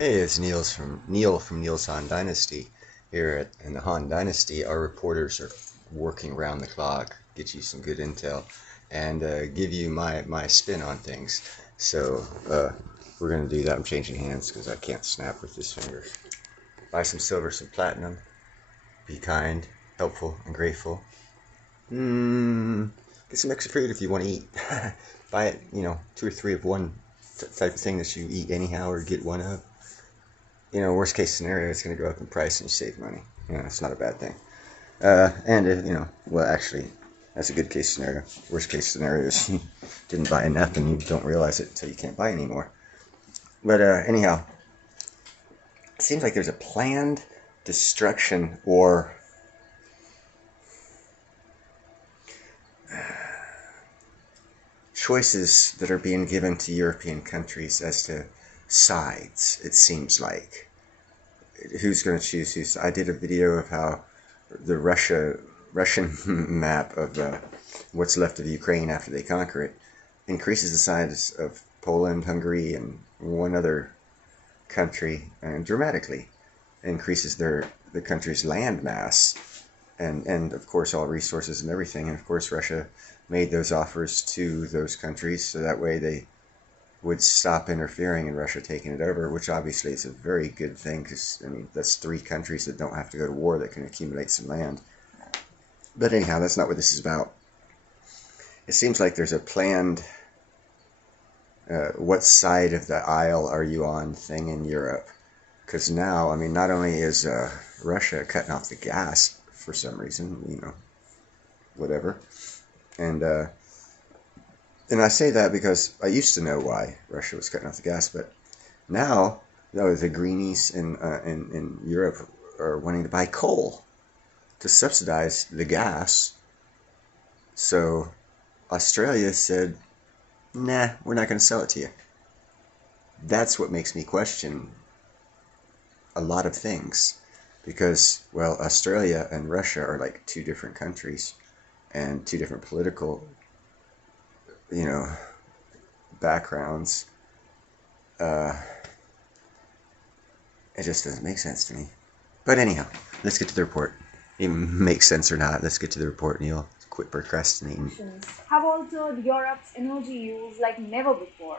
Hey, it's Neil from Neil's Han Dynasty. Here in the Han Dynasty, our reporters are working around the clock, get you some good intel, and give you my spin on things. So we're gonna do that. I'm changing hands because I can't snap with this finger. Buy some silver, some platinum. Be kind, helpful, and grateful. Get some extra food if you want to eat. Buy it, two or three of one type of thing that you eat anyhow, or get one of. Worst case scenario, it's going to go up in price and you save money. It's not a bad thing. Well, actually, that's a good case scenario. Worst case scenario is you didn't buy enough and you don't realize it until you can't buy anymore. But anyhow, it seems like there's a planned destruction or choices that are being given to European countries as to sides, it seems like. Who's going to choose who? I did a video of how the Russian map of what's left of Ukraine after they conquer it increases the size of Poland, Hungary, and one other country, and dramatically increases the country's land mass, and of course all resources and everything. And of course Russia made those offers to those countries so that way they would stop interfering in Russia taking it over, which obviously is a very good thing because, that's three countries that don't have to go to war that can accumulate some land. But anyhow, that's not what this is about. It seems like there's a planned what side of the aisle are you on thing in Europe. Because now, not only is Russia cutting off the gas for some reason, whatever, and I say that because I used to know why Russia was cutting off the gas, but now, the greenies in Europe are wanting to buy coal to subsidize the gas. So Australia said, nah, we're not going to sell it to you. That's what makes me question a lot of things. Because, well, Australia and Russia are like two different countries and two different political backgrounds. It just doesn't make sense to me. But anyhow, let's get to the report. It makes sense or not, let's get to the report, Neil. Quit procrastinating. Have altered Europe's energy use like never before.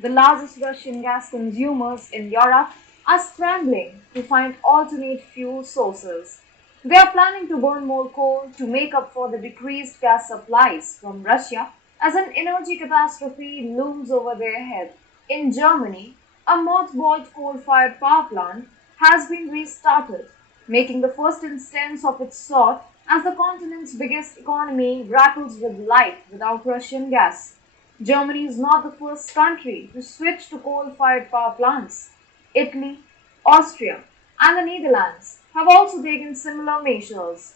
The largest Russian gas consumers in Europe are scrambling to find alternate fuel sources. They are planning to burn more coal to make up for the decreased gas supplies from Russia as an energy catastrophe looms over their head. In Germany, a mothballed coal-fired power plant has been restarted, making the first instance of its sort as the continent's biggest economy grapples with life without Russian gas. Germany is not the first country to switch to coal-fired power plants. Italy, Austria, and the Netherlands have also taken similar measures.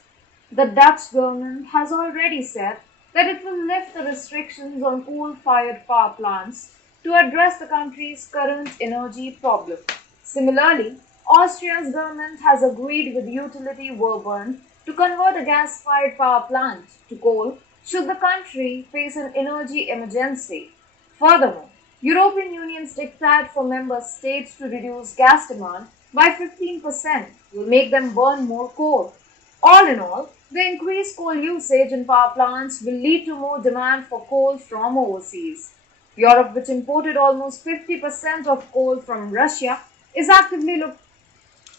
The Dutch government has already said that it will lift the restrictions on coal-fired power plants to address the country's current energy problem. Similarly, Austria's government has agreed with utility Verbund to convert a gas-fired power plant to coal should the country face an energy emergency. Furthermore, European Union's diktat for member states to reduce gas demand by 15% will make them burn more coal. All in all, the increased coal usage in power plants will lead to more demand for coal from overseas. Europe, which imported almost 50% of coal from Russia, is actively looking.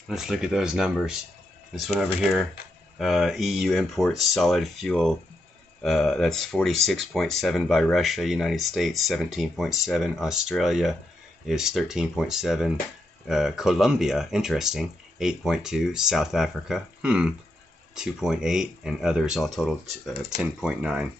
Let's look at those numbers. This one over here, EU imports solid fuel. That's 46.7 by Russia, United States 17.7, Australia is 13.7, Colombia, interesting, 8.2, South Africa, 2.8, and others all totaled 10.9.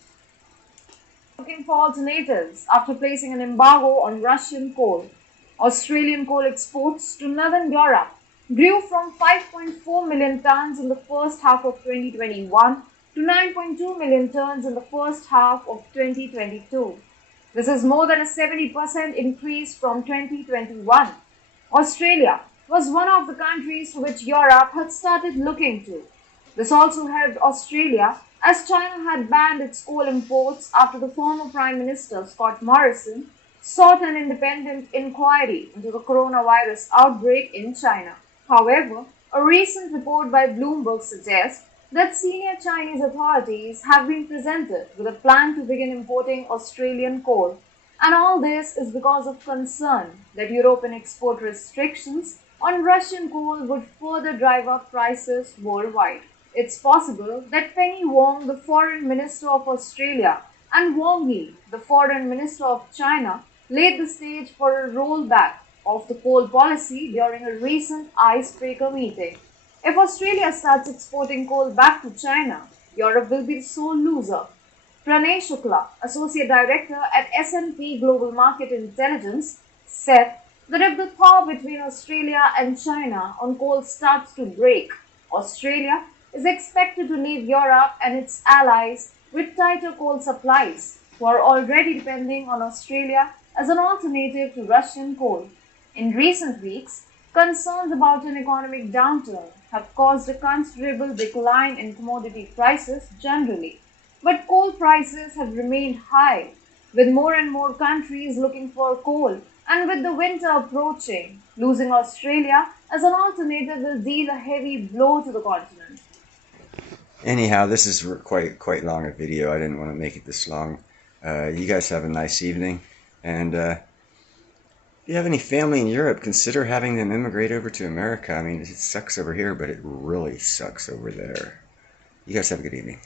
Looking for alternatives after placing an embargo on Russian coal. Australian coal exports to Northern Europe grew from 5.4 million tons in the first half of 2021 to 9.2 million tons in the first half of 2022. This is more than a 70% increase from 2021. Australia was one of the countries to which Europe had started looking to. This also helped Australia as China had banned its coal imports after the former Prime Minister Scott Morrison sought an independent inquiry into the coronavirus outbreak in China. However, a recent report by Bloomberg suggests that senior Chinese authorities have been presented with a plan to begin importing Australian coal. And all this is because of concern that European export restrictions on Russian coal would further drive up prices worldwide. It's possible that Penny Wong, the foreign minister of Australia, and Wang Yi, the foreign minister of China, laid the stage for a rollback of the coal policy during a recent icebreaker meeting. If Australia starts exporting coal back to China, Europe will be the sole loser. Pranay Shukla, Associate Director at S&P Global Market Intelligence, said that if the thaw between Australia and China on coal starts to break, Australia is expected to leave Europe and its allies with tighter coal supplies, who are already depending on Australia as an alternative to Russian coal. In recent weeks, concerns about an economic downturn have caused a considerable decline in commodity prices generally. But coal prices have remained high, with more and more countries looking for coal, and with the winter approaching, losing Australia as an alternative will deal a heavy blow to the continent. Anyhow, this is quite long a video. I didn't want to make it this long. You guys have a nice evening, and if you have any family in Europe, consider having them immigrate over to America. I mean, it sucks over here, but it really sucks over there. You guys have a good evening.